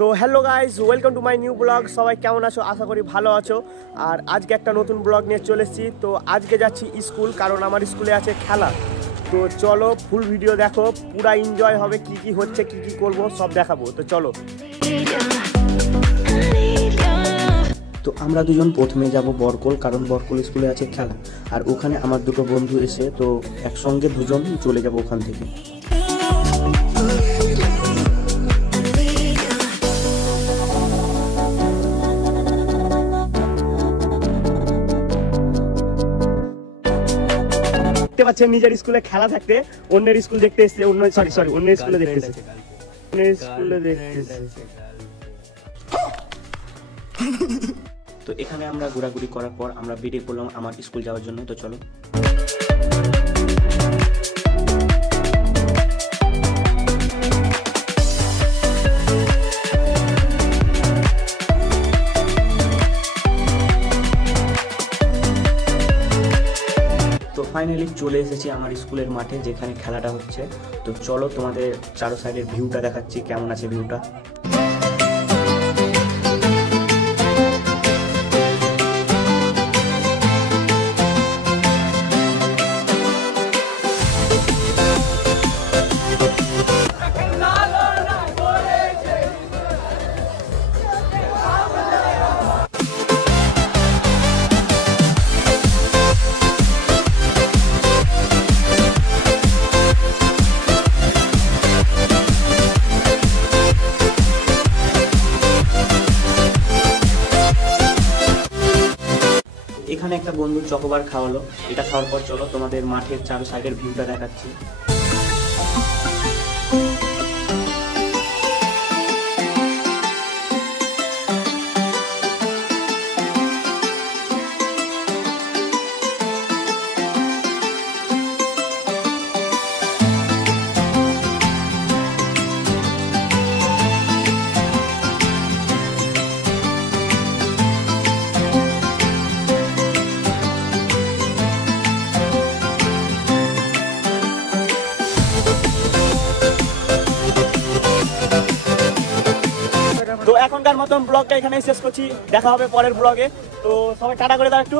তো hello guys, welcome to my new blog. সবাই কেমন আছো? আশা করি ভালো আছো। আর আজকে একটা নতুন ব্লগ নিয়ে চলে এসেছি। তো আজকে যাচ্ছি স্কুল, কারণ আমার স্কুলে আছে খেলা। তো চলো ফুল ভিডিও দেখো, পুরা এনজয় হবে। কি কি হচ্ছে, কি কি করব সব দেখাবো। তো চলো। তো আমরা দুজন প্রথমে যাব বরকল, কারণ বরকল স্কুলে আছে খেলা। আর ওখানে আমার দুটো বন্ধু এসে, তো একসঙ্গে দুজন চলে যাব ওখান থেকে। দেখতে পাচ্ছেন নিজের স্কুলে খেলা থাকতে অন্যের স্কুল দেখতে এসেছে, অন্যের স্কুলে দেখতে এসেছে। তো এখানে আমরা ঘোরাঘুরি করার পর আমরা বেরিয়ে পড়লাম আমার স্কুল যাওয়ার জন্য। তো চলো। তো ফাইনালি চলে এসেছি আমার স্কুলের মাঠে, যেখানে খেলাটা হচ্ছে। তো চলো তোমাদের চারো সাইডের ভিউটা দেখাচ্ছি, কেমন আছে ভিউটা। এখানে একটা বন্ধু চকোবার খাওয়ালো। এটা খাওয়ার পর চলো তোমাদের মাঠের চারো সাইডের ভিউটা দেখাচ্ছি। তো এখনকার মতন ব্লগটা এখানেই শেষ করছি। দেখা হবে পরের ব্লগে। তো সবাই টাটা করে দাও একটু।